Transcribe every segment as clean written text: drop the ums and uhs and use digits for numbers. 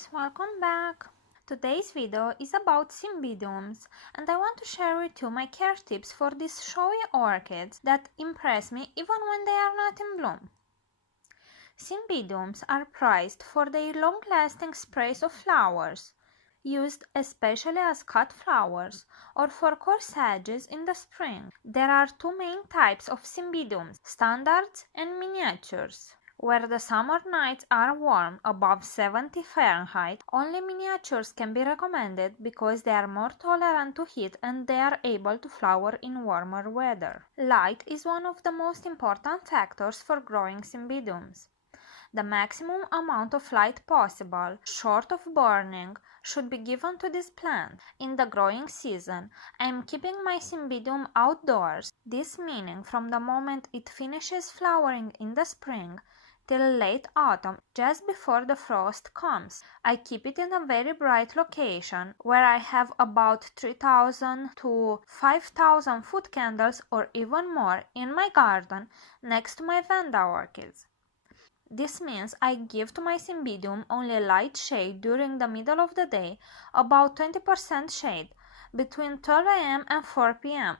guys, welcome back! Today's video is about cymbidiums and I want to share with you my care tips for these showy orchids that impress me even when they are not in bloom. Cymbidiums are prized for their long-lasting sprays of flowers, used especially as cut flowers or for corsages in the spring. There are two main types of cymbidiums, standards and miniatures. Where the summer nights are warm, above 70 Fahrenheit, only miniatures can be recommended because they are more tolerant to heat and they are able to flower in warmer weather. Light is one of the most important factors for growing cymbidiums. The maximum amount of light possible, short of burning, should be given to this plant. In the growing season, I am keeping my cymbidium outdoors, this meaning from the moment it finishes flowering in the spring till late autumn, just before the frost comes. I keep it in a very bright location where I have about 3,000 to 5,000 foot candles or even more in my garden next to my Vanda orchids. This means I give to my cymbidium only light shade during the middle of the day, about 20% shade, between 12 am and 4 pm.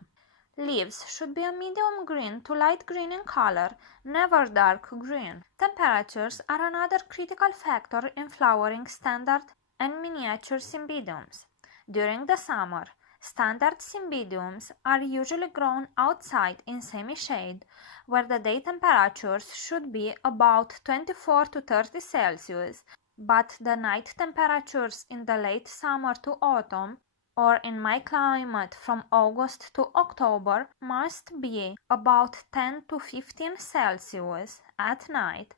Leaves should be a medium green to light green in color, never dark green. Temperatures are another critical factor in flowering standard and miniature cymbidiums. During the summer, standard cymbidiums are usually grown outside in semi-shade, where the day temperatures should be about 24 to 30 Celsius, but the night temperatures in the late summer to autumn, or in my climate from August to October, must be about 10 to 15 Celsius at night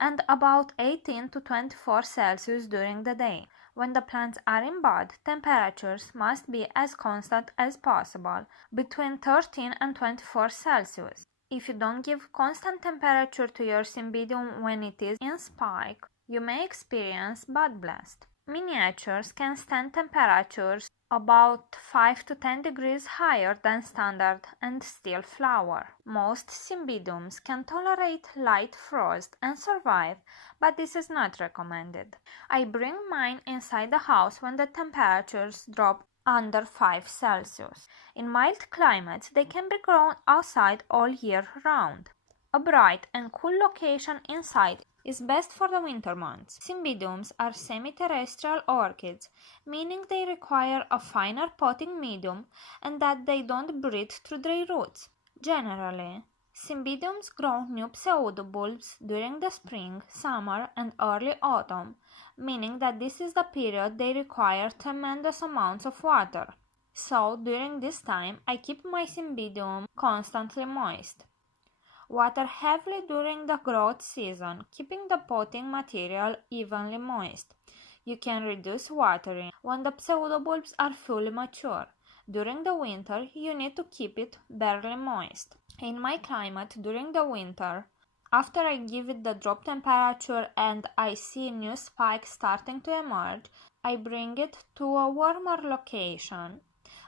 and about 18 to 24 Celsius during the day. When the plants are in bud, temperatures must be as constant as possible, between 13 and 24 Celsius. If you don't give constant temperature to your cymbidium when it is in spike, you may experience bud blast. Miniatures can stand temperatures about 5 to 10 degrees higher than standard and still flower. Most cymbidiums can tolerate light frost and survive, but this is not recommended. I bring mine inside the house when the temperatures drop under 5 Celsius. In mild climates, they can be grown outside all year round. A bright and cool location inside is best for the winter months. Cymbidiums are semi-terrestrial orchids, meaning they require a finer potting medium and that they don't breathe through their roots. Generally, cymbidiums grow new pseudobulbs during the spring, summer, and early autumn, meaning that this is the period they require tremendous amounts of water. So, during this time, I keep my cymbidium constantly moist. Water heavily during the growth season, keeping the potting material evenly moist. You can reduce watering when the pseudobulbs are fully mature. During the winter, you need to keep it barely moist. In my climate, during the winter, after I give it the drop temperature and I see new spikes starting to emerge, I bring it to a warmer location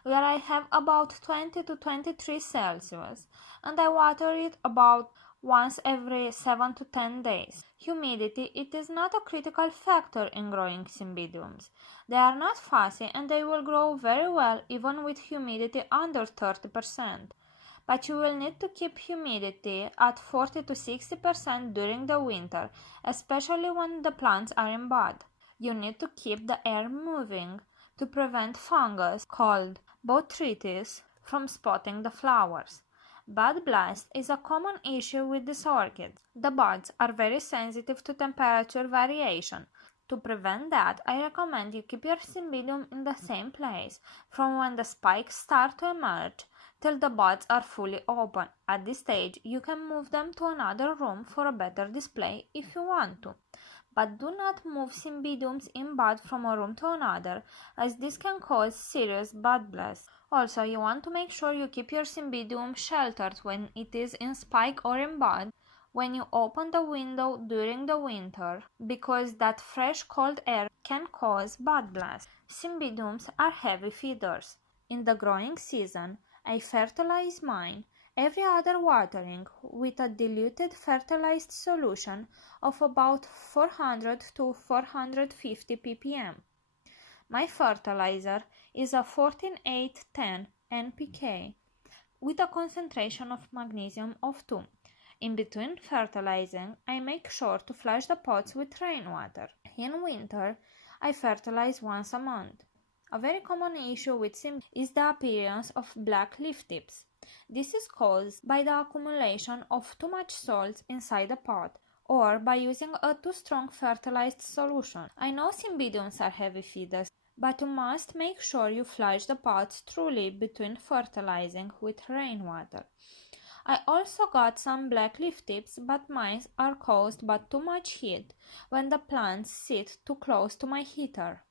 where I have about 20 to 23 Celsius and I water it about once every 7 to 10 days. Humidity, it is not a critical factor in growing cymbidiums. They are not fussy and they will grow very well even with humidity under 30%. But you will need to keep humidity at 40 to 60% during the winter, especially when the plants are in bud. You need to keep the air moving to prevent fungus called botrytis from spotting the flowers. Bud blast is a common issue with these orchids. The buds are very sensitive to temperature variation. To prevent that, I recommend you keep your cymbidium in the same place from when the spikes start to emerge till the buds are fully open. At this stage, you can move them to another room for a better display if you want to. But do not move cymbidiums in bud from a room to another, as this can cause serious bud blast. Also, you want to make sure you keep your cymbidium sheltered when it is in spike or in bud when you open the window during the winter, because that fresh cold air can cause bud blast. Cymbidiums are heavy feeders. In the growing season, I fertilize mine every other watering with a diluted fertilized solution of about 400 to 450 ppm. My fertilizer is a 14810 NPK with a concentration of magnesium of 2. In between fertilizing, I make sure to flush the pots with rainwater. In winter, I fertilize once a month. A very common issue with cymbidium is the appearance of black leaf tips. This is caused by the accumulation of too much salts inside the pot or by using a too strong fertilized solution. I know cymbidiums are heavy feeders, but you must make sure you flush the pots thoroughly between fertilizing with rainwater. I also got some black leaf tips, but mine are caused by too much heat when the plants sit too close to my heater.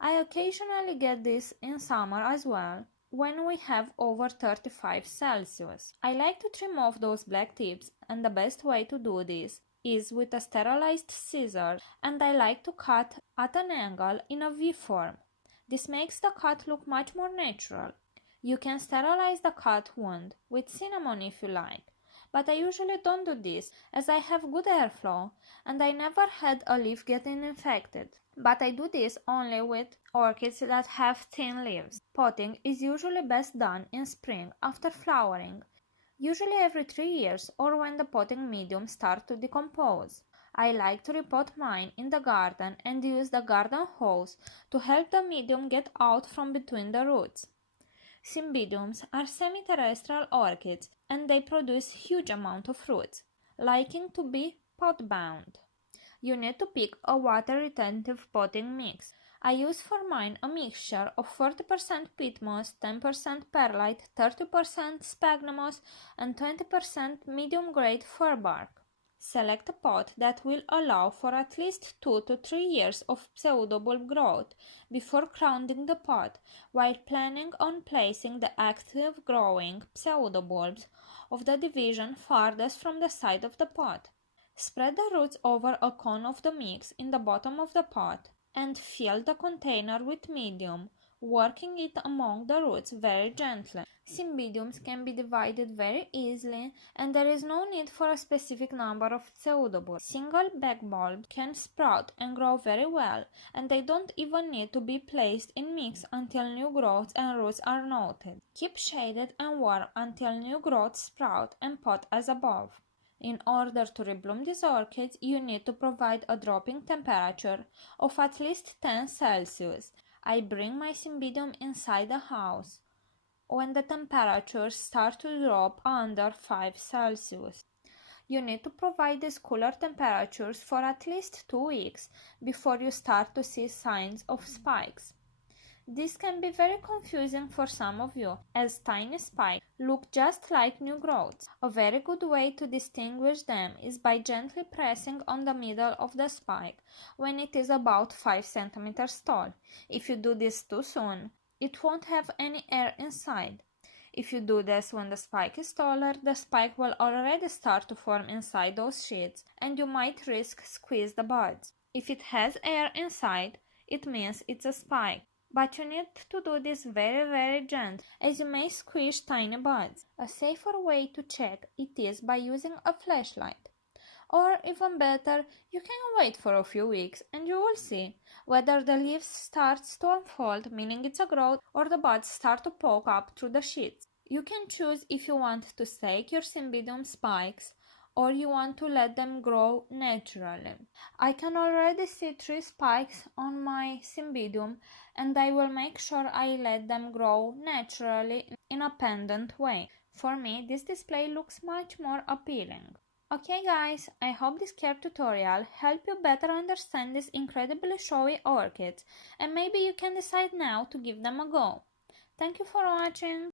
I occasionally get this in summer as well, when we have over 35 Celsius. I like to trim off those black tips, and the best way to do this is with a sterilized scissor, and I like to cut at an angle in a V form. This makes the cut look much more natural. You can sterilize the cut wound with cinnamon if you like, but I usually don't do this as I have good airflow and I never had a leaf getting infected. But I do this only with orchids that have thin leaves. Potting is usually best done in spring after flowering, usually every 3 years or when the potting medium starts to decompose. I like to repot mine in the garden and use the garden hose to help the medium get out from between the roots. Cymbidiums are semi-terrestrial orchids and they produce huge amount of roots, liking to be pot-bound. You need to pick a water-retentive potting mix. I use for mine a mixture of 40% peat moss, 10% perlite, 30% sphagnum moss, and 20% medium-grade fir bark. Select a pot that will allow for at least 2 to 3 years of pseudobulb growth before crowning the pot, while planning on placing the active growing pseudobulbs of the division farthest from the side of the pot. Spread the roots over a cone of the mix in the bottom of the pot and fill the container with medium, working it among the roots very gently. Cymbidiums can be divided very easily and there is no need for a specific number of pseudobulbs. Single back bulbs can sprout and grow very well, and they don't even need to be placed in mix until new growths and roots are noted. Keep shaded and warm until new growths sprout and pot as above. In order to rebloom these orchids, you need to provide a dropping temperature of at least 10 Celsius. I bring my cymbidium inside the house when the temperatures start to drop under 5 Celsius. You need to provide these cooler temperatures for at least 2 weeks before you start to see signs of spikes. This can be very confusing for some of you, as tiny spikes look just like new growths. A very good way to distinguish them is by gently pressing on the middle of the spike when it is about 5 cm tall. If you do this too soon, it won't have any air inside. If you do this when the spike is taller, the spike will already start to form inside those sheets and you might risk squeeze the buds. If it has air inside, it means it's a spike. But you need to do this very gently, as you may squish tiny buds. A safer way to check it is by using a flashlight. Or even better, you can wait for a few weeks and you will see whether the leaves starts to unfold, meaning it's a growth, or the buds start to poke up through the sheets. You can choose if you want to stake your cymbidium spikes or you want to let them grow naturally. I can already see 3 spikes on my cymbidium and I will make sure I let them grow naturally in a pendant way. For me, this display looks much more appealing. Okay guys, I hope this care tutorial helped you better understand these incredibly showy orchids and maybe you can decide now to give them a go. Thank you for watching.